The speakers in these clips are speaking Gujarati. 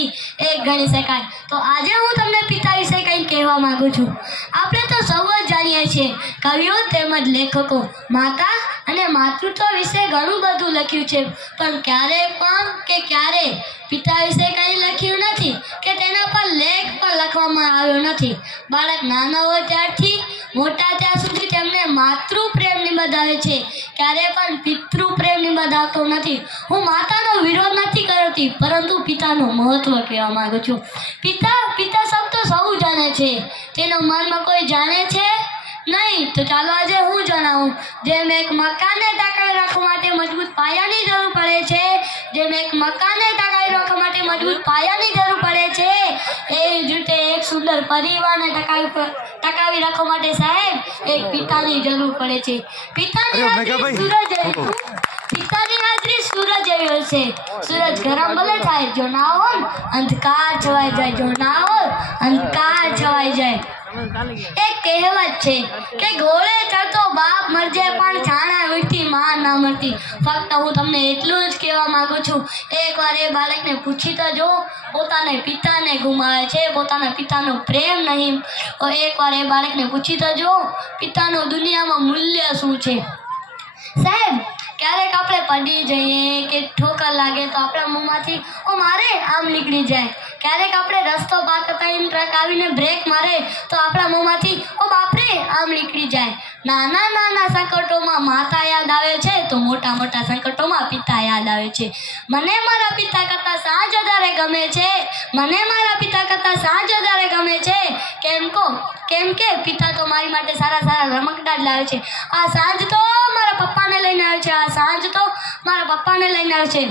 પૈકી એક ગણી શકાય। તો આજે હું તમને પિતા વિશે કંઈ કહેવા માંગુ છું। આપણે તો સૌ જ જાણીએ છીએ, કવિઓ તેમજ લેખકો માતા અને માતૃત્વ વિશે ઘણું બધું લખ્યું છે, પણ ક્યારે પિતા વિશે કંઈ લખ્યું નથી કે તેના પર લેખ પણ લખવામાં આવ્યો નથી। બાળક નાનો હોય ત્યારથી મોટા ત્યાં સુધી તેમને માતૃ પ્રેમ નિબંધાવે છે, ક્યારે પણ પિતૃ પ્રેમ નિબંધાવતો નથી। હું માતાનો વિરોધ નથી કરતી, પરંતુ પિતાનું મહત્વ કહેવા માંગુ છું। પિતા શબ્દ સૌ જાણે છે, તેનો મનમાં કોઈ જાણે છે નહીં। તો ચાલો આજે હું જણાવું। જેમ એક મકાનને ટકાવી રાખવા માટે મજબૂત પાયાની જરૂર પડે છે, એવી જ રીતે એક સુંદર પરિવારને ટકાવી રાખવા માટે સાહેબ એક પિતાની જરૂર પડે છે। પિતાની હાજરી સૂરજ જેવી હોય છે। સૂરજ ગરમ ભલે થાય, જો ના હોય અંધકાર છવાઈ જાય, જો ના હોય અંધકાર છવાઈ જાય। એક કહેવત છે કે ઘોડે ચડતો બાપ મરજે પણ છાણા વીઠી માં ના મરતી। ફક્ત હું તમને એટલું જ કહેવા માંગુ છું, એકવાર એ બાળકને પૂછી તો જો, પોતાના પિતાને ગુમાવે છે, પોતાના પિતાનો પ્રેમ નહીં। એકવાર એ બાળકને પૂછી તો જો, પિતાનું દુનિયામાં મૂલ્ય શું છે। સાહેબ, ક્યારેક આપણે પડી જઈએ કે ઠોકર લાગે તો આપણા મોંમાંથી ઓ મારે આમ નીકળી જાય। ક્યારેક આપણે રસ્તો પાર કરતા ટ્રક આવીને બ્રેક મારે તો આપણા મોંમાંથી ઓ બાપરે આમ નીકળી જાય। નાના સંકટોમાં માતા યાદ આવે છે, તો મોટા સંકટોમાં પિતા યાદ આવે છે। મને મારા પિતા કરતા સાંજ વધારે ગમે છે। કેમ કે પિતા તો મારી માટે સારા રમકડા જ લાવે છે। આ સાંજ તો મારા પપ્પાને લઈને આવે છે।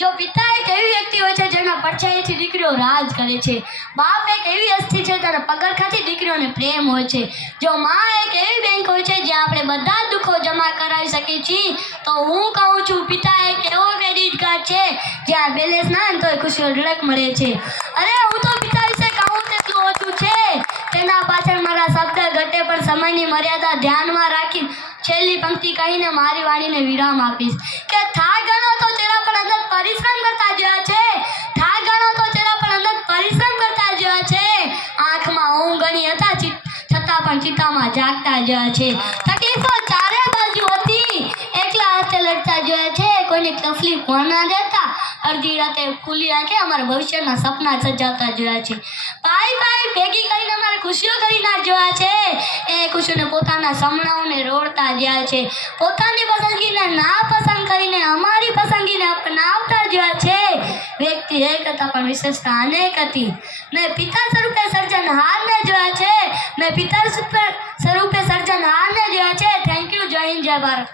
જો પિતા એક એવી વ્યક્તિ હોય છે જેના પડછાયાથી દીકરીઓ રાજ કરે છે। બાપ એક એવી હસ્તી છે જેના પગરખાંથી દીકરીઓને પ્રેમ હોય છે। જો માં એક એવી બેંક હોય છે જ્યાં આપણે બધા દુઃખો જમા કરાવી શકીએ છીએ, તો હું કહું છું પિતા એક એવો ક્રેડિટ કાર્ડ છે જ્યાં બેલેન્સ ના હોય તો ખુશીઓ ઢળક મળે છે। અરે હું તો પિતા વિશે કહું તેટલું ઓછું છે। તેના પાછળ મારા શબ્દ ઘટે પણ સમયની મર્યાદા ધ્યાનમાં રાખી છેલ્લી પંક્તિ કહીને મારી વાણીને વિરામ આપીશ કે થાક ગણો તો તેના પણ અંદર પરિશ્રમ કરતા જેવા છે। આંખમાં ઊંઘ ગણી હતા છતાં પણ ચિત્તામાં જાગતા જેવા છે। તકલીફો ચારે બાજુ હતી, એકલા હાથે લડતા જેવા છે। કોઈને તકલીફ પણ ના દેતા, અડધી રાતે ખુલ્લી આંખે અમારા ભવિષ્યના સપના સજાવતા જેવા છે। ભાઈ ભેગી કરીને અમારે ખુશીઓ ખરીદનાર જેવા છે। એ ખુશીઓને પોતાના સપનાઓને રોડતા જેવા છે। પોતાની પસંદગીને ના પસંદ કરીને અમારી પસંદગીને અપનાવતા જેવા છે। વ્યક્તિ એક હતા પણ વિશેષતા અનેક હતી। મેં પિતા સ્વરૂપે સર્જનહારને જોયા છે। Thank you. જય હિન્દ, જય ભારત।